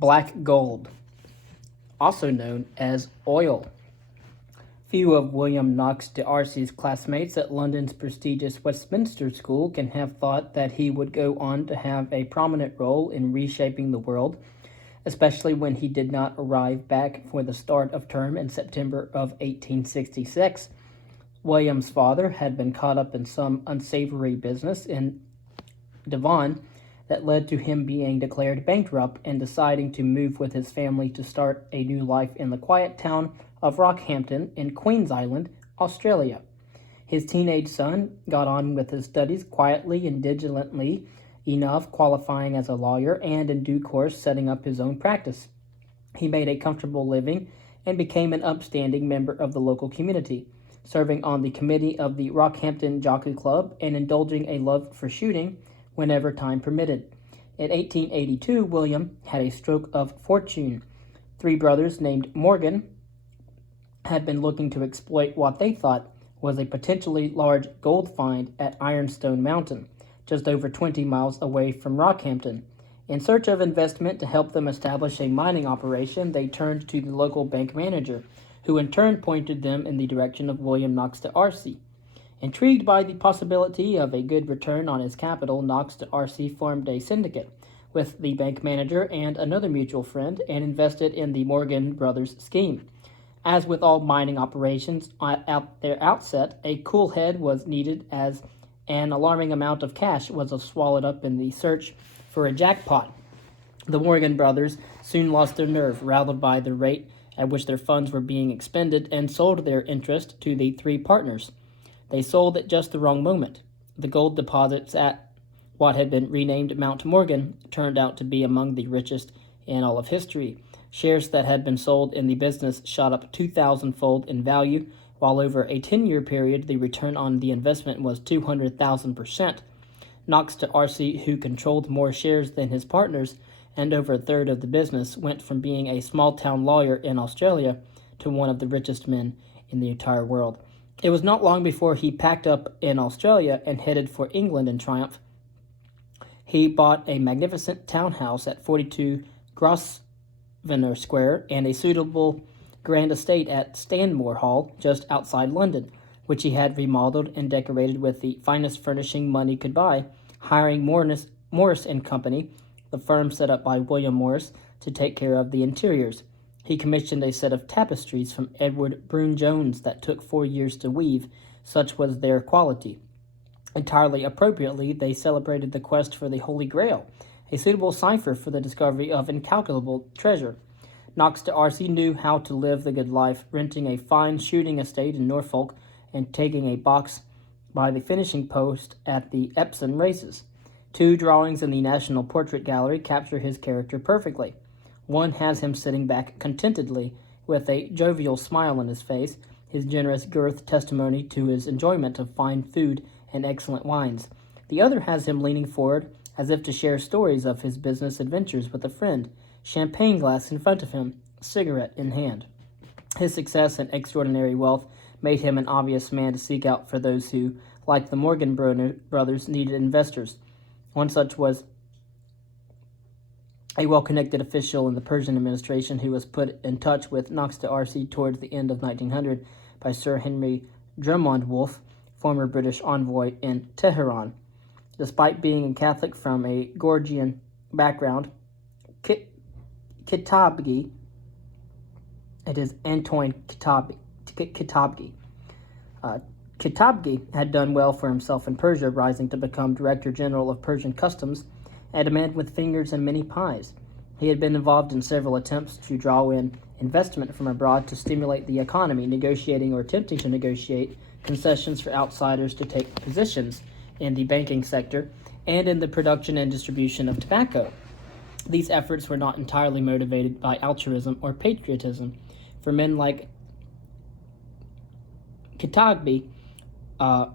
Black gold, also known as oil. Few of William Knox D'Arcy's classmates at London's prestigious Westminster School can have thought that he would go on to have a prominent role in reshaping the world, especially when he did not arrive back for the start of term in September of 1866. William's father had been caught up in some unsavory business in Devon that led to him being declared bankrupt and deciding to move with his family to start a new life in the quiet town of Rockhampton in Queen's Island, Australia. His teenage son got on with his studies quietly and diligently enough, qualifying as a lawyer and in due course setting up his own practice. He made a comfortable living and became an upstanding member of the local community, serving on the committee of the Rockhampton Jockey Club and indulging a love for shooting whenever time permitted. In 1882, William had a stroke of fortune. Three brothers named Morgan had been looking to exploit what they thought was a potentially large gold find at Ironstone Mountain, just over 20 miles away from Rockhampton. In search of investment to help them establish a mining operation, they turned to the local bank manager, who in turn pointed them in the direction of William Knox D'Arcy. Intrigued by the possibility of a good return on his capital, Knox D'Arcy formed a syndicate with the bank manager and another mutual friend and invested in the Morgan Brothers scheme. As with all mining operations at their outset, a cool head was needed as an alarming amount of cash was swallowed up in the search for a jackpot. The Morgan brothers soon lost their nerve, routed by the rate at which their funds were being expended, and sold their interest to the three partners. They sold at just the wrong moment. The gold deposits at what had been renamed Mount Morgan turned out to be among the richest in all of history. Shares that had been sold in the business shot up 2,000-fold in value, while over a 10-year period the return on the investment was 200,000%. Knox D'Arcy, who controlled more shares than his partners and over a third of the business, went from being a small-town lawyer in Australia to one of the richest men in the entire world. It was not long before he packed up in Australia and headed for England in triumph. He bought a magnificent townhouse at 42 Grosvenor Square and a suitable grand estate at Stanmore Hall, just outside London, which he had remodeled and decorated with the finest furnishing money could buy, hiring Morris and Company, the firm set up by William Morris, to take care of the interiors. He commissioned a set of tapestries from Edward Brune-Jones that took 4 years to weave, such was their quality. Entirely appropriately, they celebrated the quest for the Holy Grail, a suitable cipher for the discovery of incalculable treasure. Knox D'Arcy knew how to live the good life, renting a fine shooting estate in Norfolk and taking a box by the finishing post at the Epsom races. 2 drawings in the National Portrait Gallery capture his character perfectly. One has him sitting back contentedly, with a jovial smile on his face, his generous girth testimony to his enjoyment of fine food and excellent wines. The other has him leaning forward, as if to share stories of his business adventures with a friend, champagne glass in front of him, cigarette in hand. His success and extraordinary wealth made him an obvious man to seek out for those who, like the Morgan brothers, needed investors. One such was a well-connected official in the Persian administration who was put in touch with Knox D'Arcy towards the end of 1900 by Sir Henry Drummond Wolff, former British envoy in Tehran. Despite being a Catholic from a Georgian background, Kitabgi, it is Antoine Kitabgi. Kitabgi had done well for himself in Persia, rising to become Director General of Persian Customs, and a man with fingers in many pies. He had been involved in several attempts to draw in investment from abroad to stimulate the economy, negotiating or attempting to negotiate concessions for outsiders to take positions in the banking sector and in the production and distribution of tobacco. These efforts were not entirely motivated by altruism or patriotism, for men like Kitabgi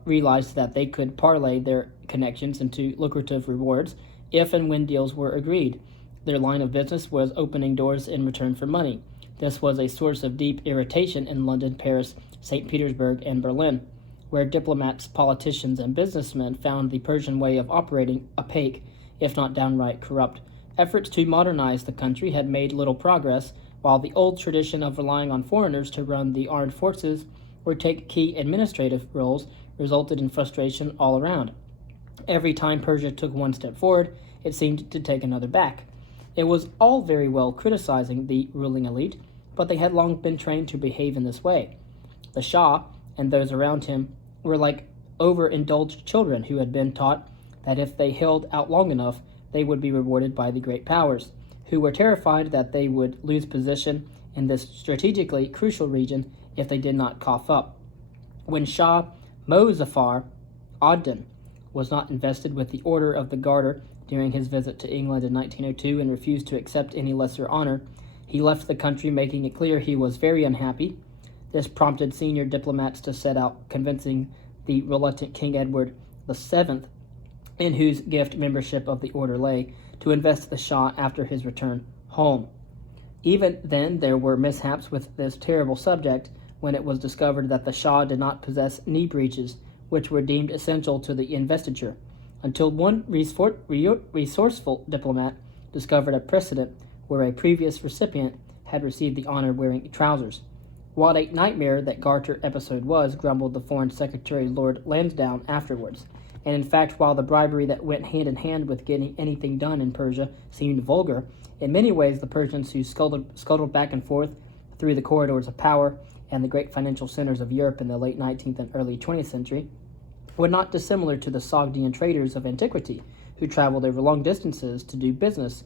realized that they could parlay their connections into lucrative rewards if and when deals were agreed. Their line of business was opening doors in return for money. This was a source of deep irritation in London, Paris, St. Petersburg, and Berlin, where diplomats, politicians, and businessmen found the Persian way of operating opaque, if not downright corrupt. Efforts to modernize the country had made little progress, while the old tradition of relying on foreigners to run the armed forces or take key administrative roles resulted in frustration all around. Every time Persia took one step forward, it seemed to take another back. It was all very well criticizing the ruling elite, but they had long been trained to behave in this way. The Shah and those around him were like overindulged children who had been taught that if they held out long enough, they would be rewarded by the great powers, who were terrified that they would lose position in this strategically crucial region if they did not cough up. When Shah Mozaffar ad-Din was not invested with the Order of the Garter during his visit to England in 1902 and refused to accept any lesser honor, he left the country, making it clear he was very unhappy. This prompted senior diplomats to set out convincing the reluctant King Edward VII, in whose gift membership of the order lay, to invest the Shah after his return home. Even then, there were mishaps with this terrible subject when it was discovered that the Shah did not possess knee breeches, which were deemed essential to the investiture, until one resourceful diplomat discovered a precedent where a previous recipient had received the honor wearing trousers. What a nightmare that Garter episode was, grumbled the Foreign Secretary Lord Lansdowne afterwards. And in fact, while the bribery that went hand in hand with getting anything done in Persia seemed vulgar, in many ways the Persians who scuttled back and forth through the corridors of power and the great financial centers of Europe in the late 19th and early 20th century were not dissimilar to the Sogdian traders of antiquity who traveled over long distances to do business,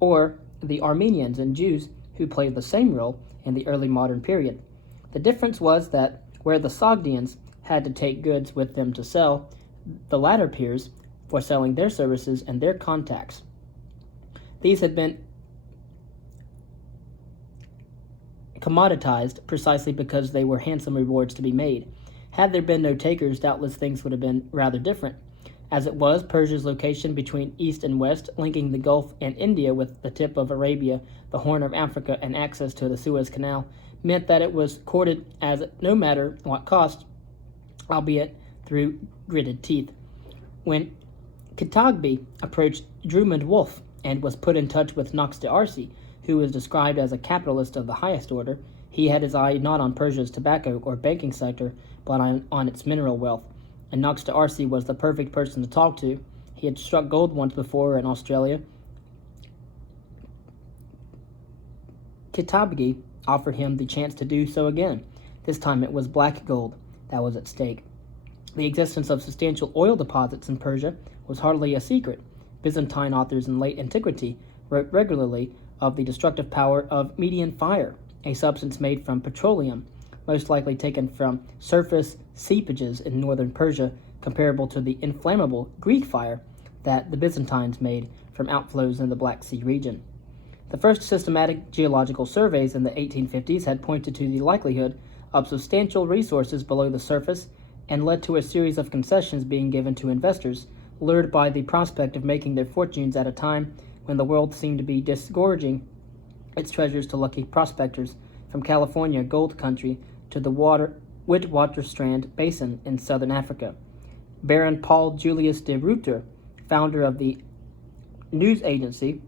or the Armenians and Jews who played the same role in the early modern period. The difference was that where the Sogdians had to take goods with them to sell, the latter peers for selling their services and their contacts. These had been commoditized precisely because they were handsome rewards to be made. Had there been no takers, doubtless things would have been rather different. As it was, Persia's location between east and west, linking the Gulf and India with the tip of Arabia, the Horn of Africa, and access to the Suez Canal, meant that it was courted as no matter what cost, albeit through gritted teeth. When Kitabgi approached Drummond Wolff and was put in touch with Knox d'Arcy, who was described as a capitalist of the highest order, he had his eye not on Persia's tobacco or banking sector, but on its mineral wealth. And Knox d'Arcy was the perfect person to talk to. He had struck gold once before in Australia. Kitabgi offered him the chance to do so again. This time it was black gold that was at stake. The existence of substantial oil deposits in Persia was hardly a secret. Byzantine authors in late antiquity wrote regularly of the destructive power of Median fire, a substance made from petroleum, most likely taken from surface seepages in northern Persia, comparable to the inflammable Greek fire that the Byzantines made from outflows in the Black Sea region. The first systematic geological surveys in the 1850s had pointed to the likelihood of substantial resources below the surface and led to a series of concessions being given to investors, lured by the prospect of making their fortunes at a time when the world seemed to be disgorging its treasures to lucky prospectors from California gold country to the Witwatersrand Basin in southern Africa. Baron Paul Julius de Ruyter, founder of the news agency,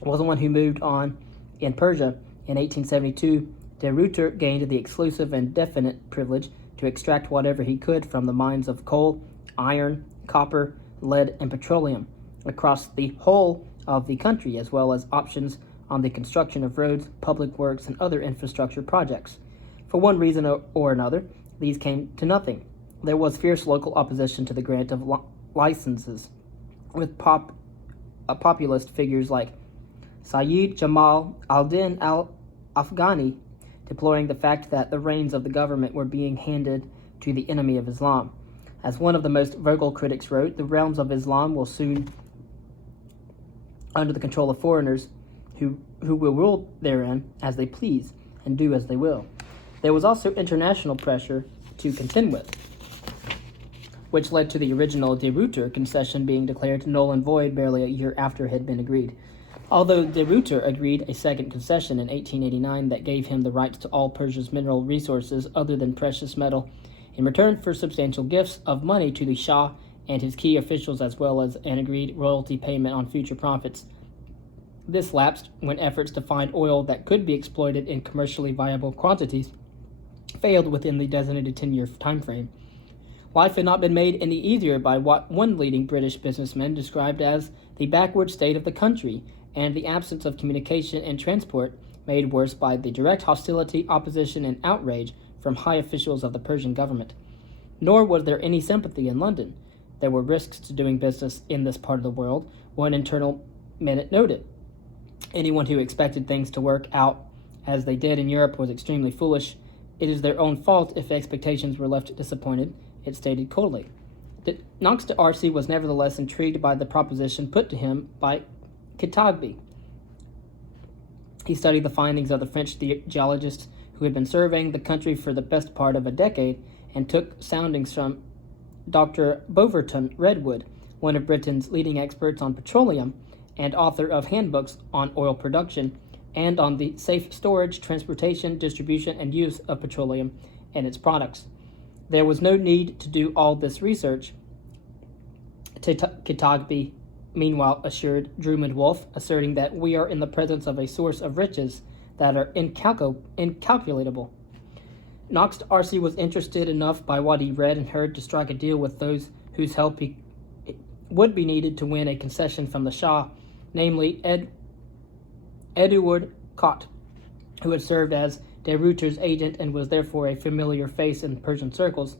was the one who moved on in Persia. In 1872, de Ruyter gained the exclusive and definite privilege to extract whatever he could from the mines of coal, iron, copper, lead, and petroleum across the whole of the country, as well as options on the construction of roads, public works, and other infrastructure projects. For one reason or another, these came to nothing. There was fierce local opposition to the grant of licenses, with populist figures like Sayyid Jamal al-Din al-Afghani deploring the fact that the reins of the government were being handed to the enemy of Islam. As one of the most vocal critics wrote, the realms of Islam will soon under the control of foreigners who will rule therein as they please and do as they will. There was also international pressure to contend with, which led to the original de Ruyter concession being declared null and void barely a year after it had been agreed. Although de Ruyter agreed a second concession in 1889 that gave him the rights to all Persia's mineral resources other than precious metal, in return for substantial gifts of money to the Shah and his key officials, as well as an agreed royalty payment on future profits, This lapsed when efforts to find oil that could be exploited in commercially viable quantities failed within the designated 10-year time frame. Life had not been made any easier by what one leading British businessman described as the backward state of the country, and the absence of communication and transport made worse by the direct hostility, opposition, and outrage from high officials of the Persian government. Nor was there any sympathy in London. There were risks to doing business in this part of the world, one internal minute noted. Anyone who expected things to work out as they did in Europe was extremely foolish. It is their own fault if expectations were left disappointed, it stated coldly. Knox d'Arcy was nevertheless intrigued by the proposition put to him by Kitabi. He studied the findings of the French geologists who had been surveying the country for the best part of a decade and took soundings from Dr. Boverton Redwood, one of Britain's leading experts on petroleum and author of handbooks on oil production and on the safe storage, transportation, distribution, and use of petroleum and its products. There was no need to do all this research, Kitagby meanwhile assured Drummond Wolff, asserting that we are in the presence of a source of riches that are incalculable. Knox d'Arcy was interested enough by what he read and heard to strike a deal with those whose help he would be needed to win a concession from the Shah, namely Eduard Kott, who had served as de Ruyter's agent and was therefore a familiar face in Persian circles,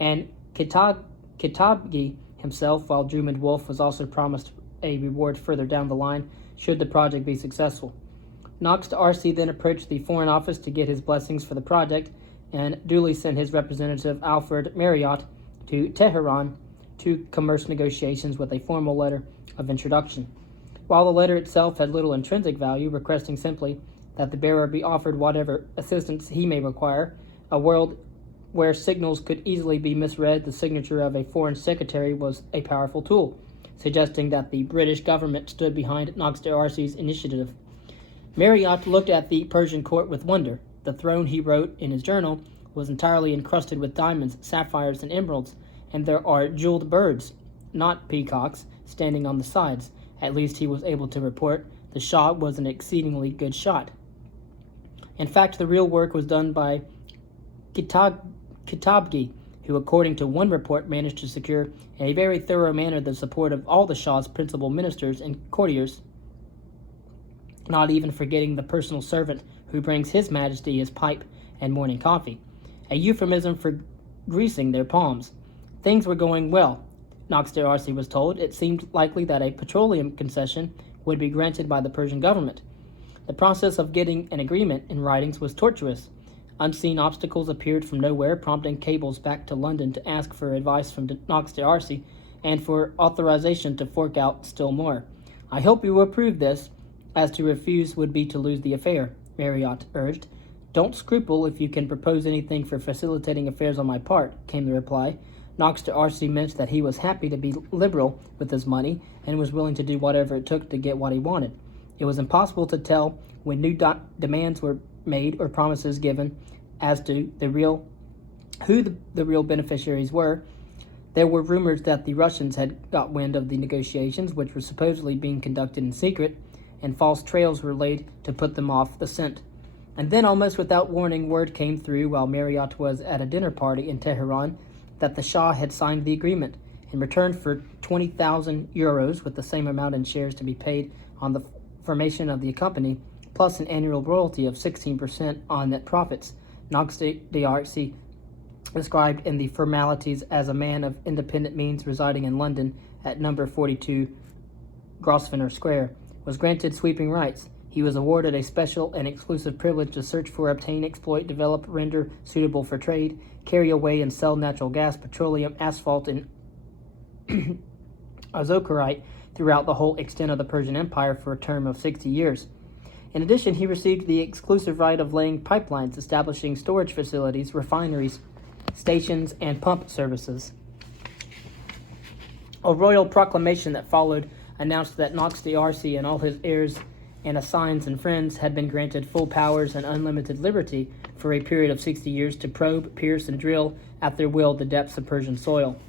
and Kitabgi himself, while Drummond Wolff was also promised a reward further down the line should the project be successful. Knox d'Arcy then approached the Foreign Office to get his blessings for the project and duly sent his representative Alfred Marriott to Tehran to commence negotiations with a formal letter of introduction. While the letter itself had little intrinsic value, requesting simply that the bearer be offered whatever assistance he may require, a world where signals could easily be misread, the signature of a foreign secretary was a powerful tool, suggesting that the British government stood behind Knox d'Arcy's initiative. Marriott looked at the Persian court with wonder. The throne, he wrote in his journal, was entirely encrusted with diamonds, sapphires, and emeralds, and there are jeweled birds, not peacocks, standing on the sides. At least he was able to report the Shah was an exceedingly good shot. In fact, the real work was done by Kitabgi, who, according to one report, managed to secure in a very thorough manner the support of all the Shah's principal ministers and courtiers, not even forgetting the personal servant who brings His Majesty his pipe and morning coffee, a euphemism for greasing their palms. Things were going well, Knox d'Arcy was told. It seemed likely that a petroleum concession would be granted by the Persian government. The process of getting an agreement in writings was tortuous. Unseen obstacles appeared from nowhere, prompting cables back to London to ask for advice from Knox d'Arcy and for authorization to fork out still more. I hope you will approve this, as to refuse would be to lose the affair, Marriott urged. Don't scruple if you can propose anything for facilitating affairs on my part, came the reply. Knox d'Arcy meant that he was happy to be liberal with his money and was willing to do whatever it took to get what he wanted. It was impossible to tell when new demands were made or promises given as to who the real beneficiaries were. There were rumors that the Russians had got wind of the negotiations, which were supposedly being conducted in secret, and false trails were laid to put them off the scent. And then, almost without warning, word came through while Marriott was at a dinner party in Tehran that the Shah had signed the agreement in return for 20,000 euros, with the same amount in shares to be paid on the formation of the company, plus an annual royalty of 16% on net profits. Knox d'Arcy, described in the formalities as a man of independent means residing in London at number 42 Grosvenor Square, was granted sweeping rights. He was awarded a special and exclusive privilege to search for, obtain, exploit, develop, render suitable for trade, carry away and sell natural gas, petroleum, asphalt, and azokarite throughout the whole extent of the Persian Empire for a term of 60 years. In addition, he received the exclusive right of laying pipelines, establishing storage facilities, refineries, stations, and pump services. A royal proclamation that followed announced that Knox d'Arcy and all his heirs and assigns and friends had been granted full powers and unlimited liberty for a period of 60 years to probe, pierce, and drill at their will the depths of Persian soil,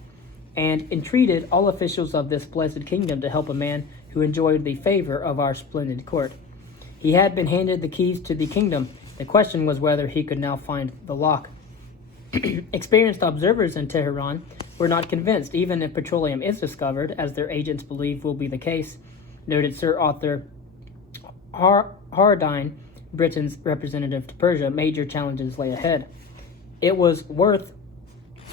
and entreated all officials of this blessed kingdom to help a man who enjoyed the favor of our splendid court. He had been handed the keys to the kingdom. The question was whether he could now find the lock. Experienced observers in Tehran were not convinced, even if petroleum is discovered, as their agents believe will be the case, noted Sir Arthur Hardine, Britain's representative to Persia. Major challenges lay ahead. It was worth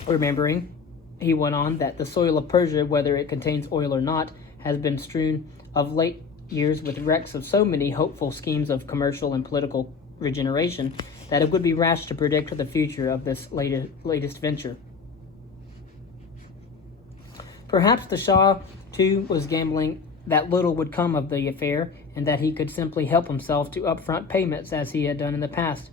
remembering, he went on, that the soil of Persia, whether it contains oil or not, has been strewn of late years with wrecks of so many hopeful schemes of commercial and political regeneration that it would be rash to predict the future of this latest venture. Perhaps the Shah, too, was gambling that little would come of the affair, and that he could simply help himself to upfront payments as he had done in the past.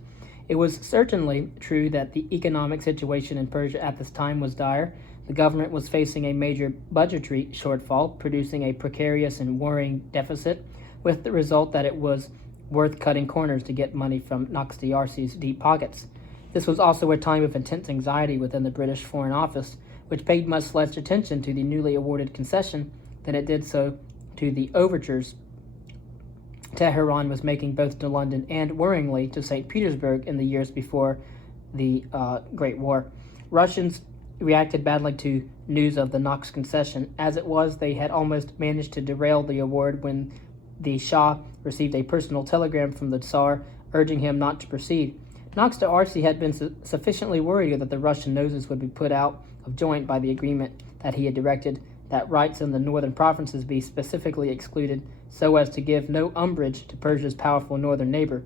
It was certainly true that the economic situation in Persia at this time was dire. The government was facing a major budgetary shortfall, producing a precarious and worrying deficit, with the result that it was worth cutting corners to get money from Naxti-Arsi's deep pockets. This was also a time of intense anxiety within the British Foreign Office, which paid much less attention to the newly awarded concession than it did so to the overtures Tehran was making both to London and, worryingly, to St. Petersburg in the years before the Great War. Russians reacted badly to news of the Knox concession. As it was, they had almost managed to derail the award when the Shah received a personal telegram from the Tsar urging him not to proceed. Naxti-Arsi had been sufficiently worried that the Russian noses would be put out of joint by the agreement that he had directed that rights in the northern provinces be specifically excluded so as to give no umbrage to Persia's powerful northern neighbor.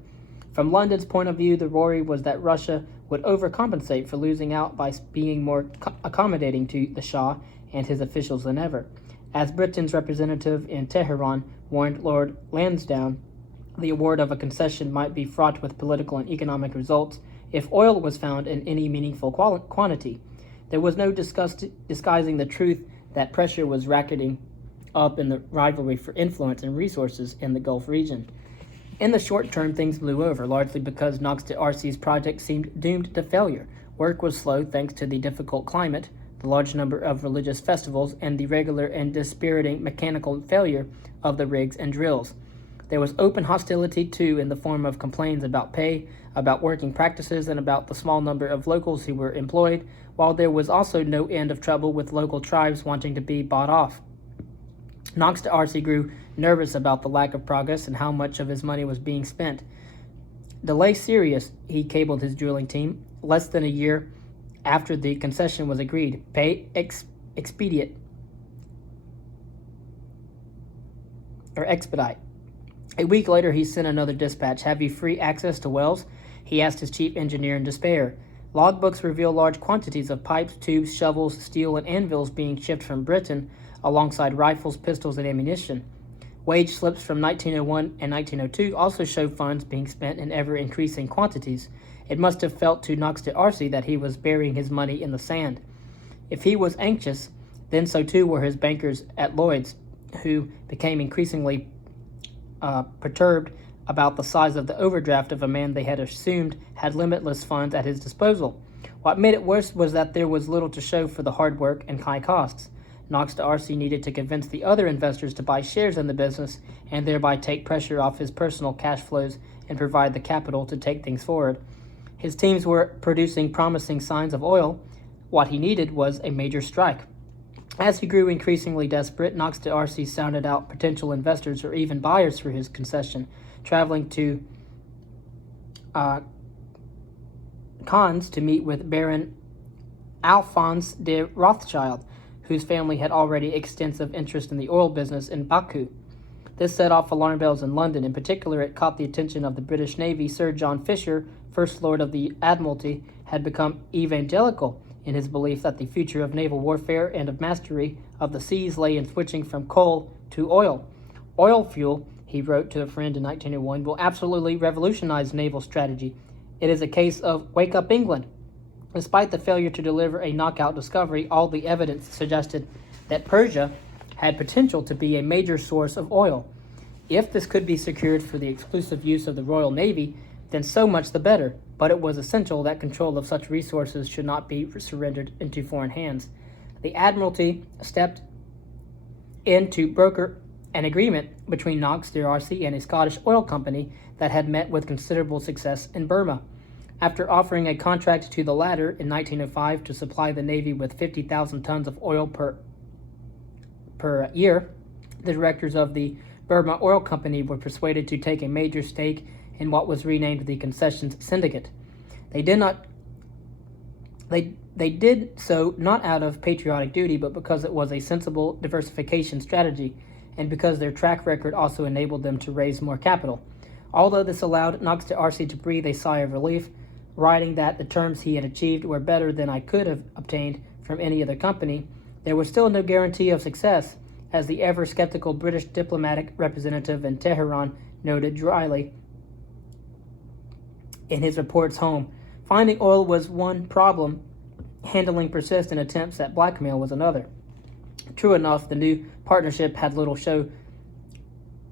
From London's point of view, the worry was that Russia would overcompensate for losing out by being more accommodating to the Shah and his officials than ever. As Britain's representative in Tehran warned Lord Lansdowne, the award of a concession might be fraught with political and economic results if oil was found in any meaningful quantity. There was no disguising the truth that pressure was racketing up in the rivalry for influence and resources in the Gulf region. In the short term, things blew over, largely because Naxti-Arsi's project seemed doomed to failure. Work was slow thanks to the difficult climate, the large number of religious festivals, and the regular and dispiriting mechanical failure of the rigs and drills. There was open hostility, too, in the form of complaints about pay, about working practices, and about the small number of locals who were employed, while there was also no end of trouble with local tribes wanting to be bought off. Naxti-Arsi grew nervous about the lack of progress and how much of his money was being spent. "Delay serious," he cabled his drilling team, less than a year after the concession was agreed. "Pay expedite." A week later, he sent another dispatch. "Have you free access to wells?" he asked his chief engineer in despair. Logbooks reveal large quantities of pipes, tubes, shovels, steel, and anvils being shipped from Britain, alongside rifles, pistols, and ammunition. Wage slips from 1901 and 1902 also show funds being spent in ever-increasing quantities. It must have felt to Naxti-Arsi that he was burying his money in the sand. If he was anxious, then so too were his bankers at Lloyd's, who became increasingly perturbed about the size of the overdraft of a man they had assumed had limitless funds at his disposal. What made it worse was that there was little to show for the hard work and high costs. Naxti-Arsi needed to convince the other investors to buy shares in the business and thereby take pressure off his personal cash flows and provide the capital to take things forward. His teams were producing promising signs of oil. What he needed was a major strike. As he grew increasingly desperate, Naxti-Arsi sounded out potential investors or even buyers for his concession, traveling to Cannes to meet with Baron Alphonse de Rothschild, whose family had already extensive interest in the oil business in Baku. This set off alarm bells in London. In particular, it caught the attention of the British Navy. Sir John Fisher, First Lord of the Admiralty, had become evangelical in his belief that the future of naval warfare and of mastery of the seas lay in switching from coal to oil. "Oil fuel," he wrote to a friend in 1901, "will absolutely revolutionize naval strategy. It is a case of wake up England." Despite the failure to deliver a knockout discovery, all the evidence suggested that Persia had potential to be a major source of oil. If this could be secured for the exclusive use of the Royal Navy, then so much the better, but it was essential that control of such resources should not be surrendered into foreign hands. The Admiralty stepped in to broker an agreement between Knox D'Arcy and a Scottish oil company that had met with considerable success in Burma. After offering a contract to the latter in 1905 to supply the Navy with 50,000 tons of oil per year, the directors of the Burma Oil Company were persuaded to take a major stake in what was renamed the Concessions Syndicate. They did so not out of patriotic duty, but because it was a sensible diversification strategy, and because their track record also enabled them to raise more capital. Although this allowed Knox D'Arcy to breathe a sigh of relief, writing that the terms he had achieved were better than I could have obtained from any other company, there was still no guarantee of success, as the ever-skeptical British diplomatic representative in Tehran noted dryly in his reports home. Finding oil was one problem, handling persistent attempts at blackmail was another. True enough, the new partnership had little show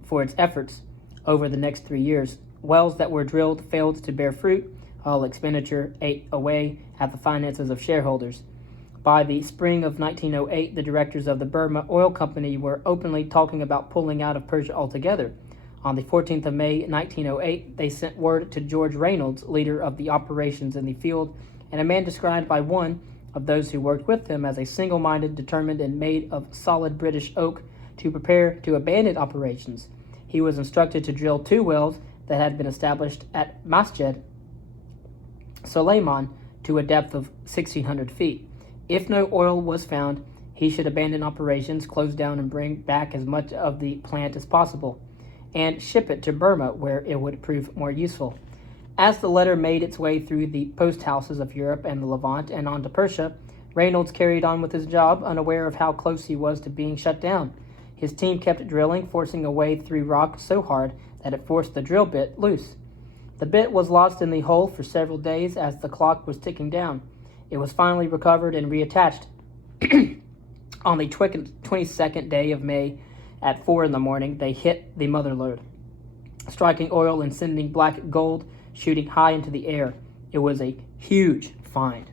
for its efforts over the next 3 years. Wells that were drilled failed to bear fruit, while expenditure ate away at the finances of shareholders. By the spring of 1908, the directors of the Burma Oil Company were openly talking about pulling out of Persia altogether. On the 14th of May, 1908, they sent word to George Reynolds, leader of the operations in the field, and a man described by one of those who worked with him as a single-minded, determined, and made of solid British oak, to prepare to abandon operations. He was instructed to drill 2 wells that had been established at Masjid Suleiman to a depth of 1,600 feet. If no oil was found, he should abandon operations, close down, and bring back as much of the plant as possible, and ship it to Burma, where it would prove more useful. As the letter made its way through the post houses of Europe and the Levant and on to Persia, Reynolds carried on with his job, unaware of how close he was to being shut down. His team kept drilling, forcing a way through rock so hard that it forced the drill bit loose. The bit was lost in the hole for several days as the clock was ticking down. It was finally recovered and reattached. On the 22nd day of May at 4 in the morning, they hit the mother lode, striking oil and sending black gold shooting high into the air. It was a huge find.